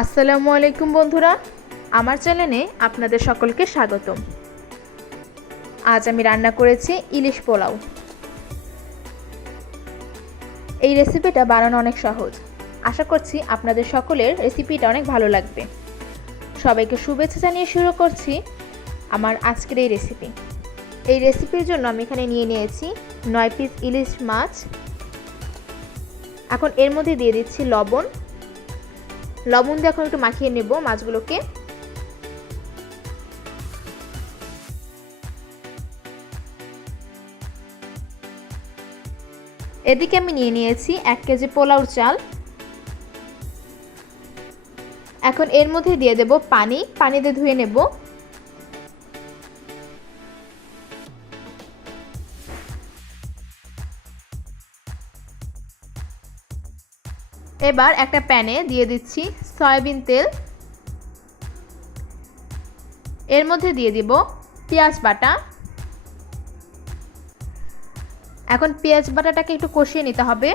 আসসালামু আলাইকুম বন্ধুরা, আমার চ্যানেলে আপনাদের সকলকে স্বাগতম। আজ আমি রান্না করেছি ইলিশ পোলাও। এই রেসিপিটা বানানো অনেক সহজ। আশা করছি আপনাদের সকলের রেসিপিটা অনেক ভালো লাগবে। সবাইকে শুভেচ্ছা জানিয়ে শুরু করছি আমার আজকের এই রেসিপি। এই রেসিপির জন্য আমি এখানে নিয়ে নিয়েছি 9 পিস ইলিশ মাছ। এখন এর মধ্যে দিয়ে দিচ্ছি লবণ দিয়ে এখন একটু মাখিয়ে নেব মাছগুলোকে। এদিকে আমি নিয়ে নিয়েছি 1 কেজি পোলাওর চাল। এখন এর মধ্যে দিয়ে দেব পানি দিয়ে ধুয়ে নেব। এবার একটা প্যানে দিয়ে দিচ্ছি সয়াবিন তেল। এর মধ্যে দিয়ে দিব পেঁয়াজ বাটা। এখন পেঁয়াজ বাটাটাকে একটু কষিয়ে নিতে হবে।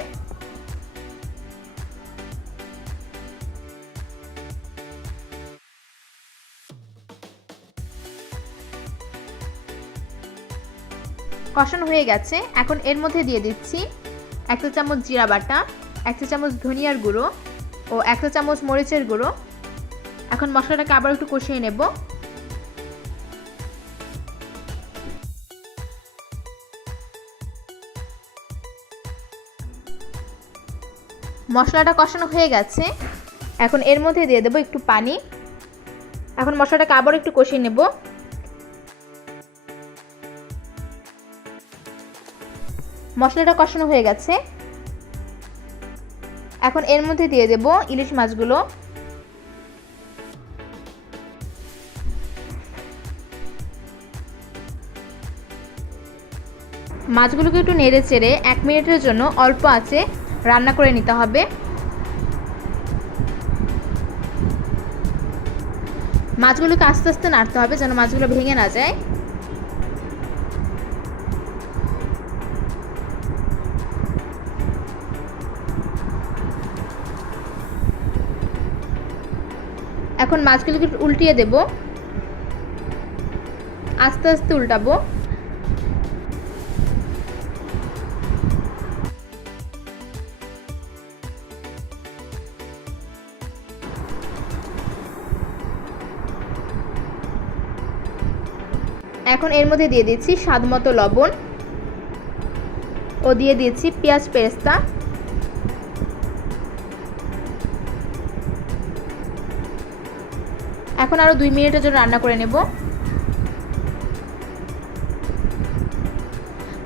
কষানো হয়ে গেছে। এখন এর মধ্যে দিয়ে দিচ্ছি 1 চা চামচ জিরা বাটা, 1 চা চামচ ধনিয়ার গুঁড়ো ও 1 চা চামচ মরিচের গুঁড়ো। এখন মশলাটাকে আবার একটু কষিয়ে নেব। মশলাটা কষানো হয়ে গেছে। এখন এর মধ্যে দিয়ে দেব একটু পানি। এখন মশলাটাকে আবার একটু কষিয়ে নেব। মশলাটা কষানো হয়ে গেছে। এখন এর মধ্যে দিয়ে দেব ইলিশ মাছগুলো। মাছগুলোকে একটু নেড়ে চেড়ে 1 মিনিটের জন্য অল্প আঁচে রান্না করে নিতে হবে। মাছগুলোকে আস্তে আস্তে নাড়তে হবে যেন মাছগুলো ভেঙে না যায়। এখন মাছগুলোকে উল্টিয়ে দেব, আস্তে আস্তে উল্টাবো। এখন এর মধ্যে দিয়ে দিচ্ছি স্বাদমতো লবণ ও দিয়ে দিচ্ছি পেঁয়াজ পেরেস্তা। এখন আরো 2 মিনিটের জন্য রান্না করে নেব।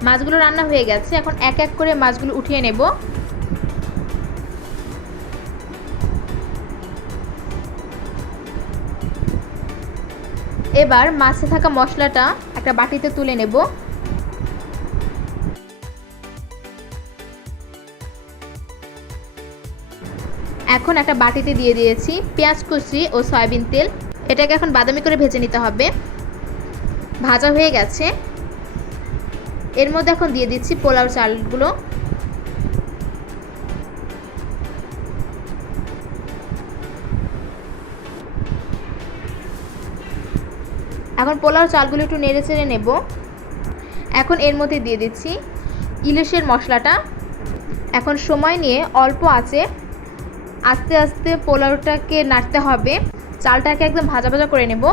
মাছগুলো রান্না হয়ে গেছে। এখন এক এক করে মাছগুলো উঠিয়ে নেব। এবার মাছে থাকা মশলাটা একটা বাটিতে তুলে নেব। এখন একটা বাটিতে দিয়ে দিয়েছি পেঁয়াজ কুচি ও সয়াবিন তেল। এটাকে এখন বাদামি করে ভেজে নিতে হবে। ভাজা হয়ে গেছে। এর মধ্যে এখন দিয়ে দিচ্ছি পোলাও চালগুলো। এখন পোলাও চালগুলো একটু নেড়ে চেড়ে নেব। এখন এর মধ্যে দিয়ে দিচ্ছি ইলিশের মশলাটা। এখন সময় নিয়ে অল্প আঁচে আস্তে আস্তে পোলাওটাকে নাড়তে হবে। চালটাকে একদম ভাজা ভাজা করে নেব।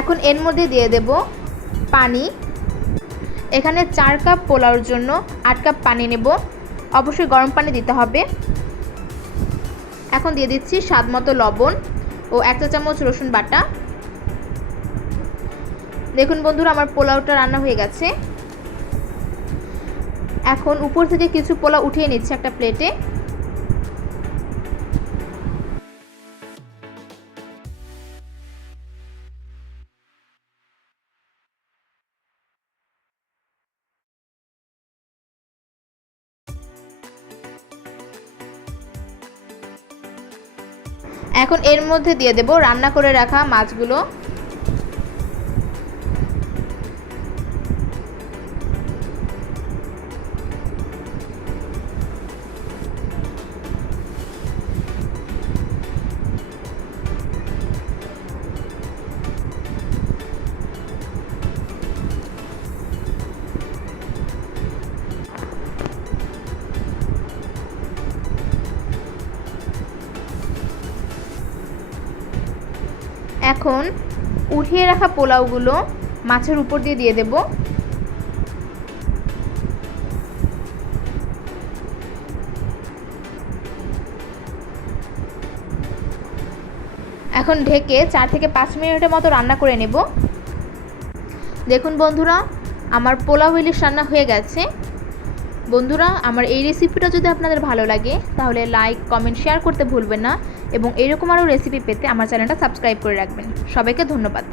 এখন এর মধ্যে দিয়ে দেব পানি। এখানে 4 কাপ পোলাওর জন্য 8 কাপ পানি নেব। অবশ্যই গরম পানি দিতে হবে। এখন দিয়ে দিচ্ছি স্বাদমতো লবণ ও 1 চা চামচ রসুন বাটা। দেখুন বন্ধুরা, আমার পোলাওটা রান্না হয়ে গেছে। এখন উপর থেকে কিছু পোলাও উঠিয়ে নিচ্ছি একটা প্লেটে। এখন এর মধ্যে দিয়ে দেব রান্না করে রাখা মাছগুলো। এখন উঠিয়ে রাখা পোলাওগুলো মাছের উপর দিয়ে দেব। এখন ঢেকে 4 থেকে 5 মিনিটের মতো রান্না করে নেব। দেখুন বন্ধুরা, আমার পোলাও ইলিশ রান্না হয়ে গেছে। বন্ধুরা, আমার এই রেসিপিটা যদি আপনাদের ভালো লাগে তাহলে লাইক, কমেন্ট, শেয়ার করতে ভুলবেন না এবং এরকম আরও রেসিপি পেতে আমার চ্যানেলটা সাবস্ক্রাইব করে রাখবেন। সবাইকে ধন্যবাদ।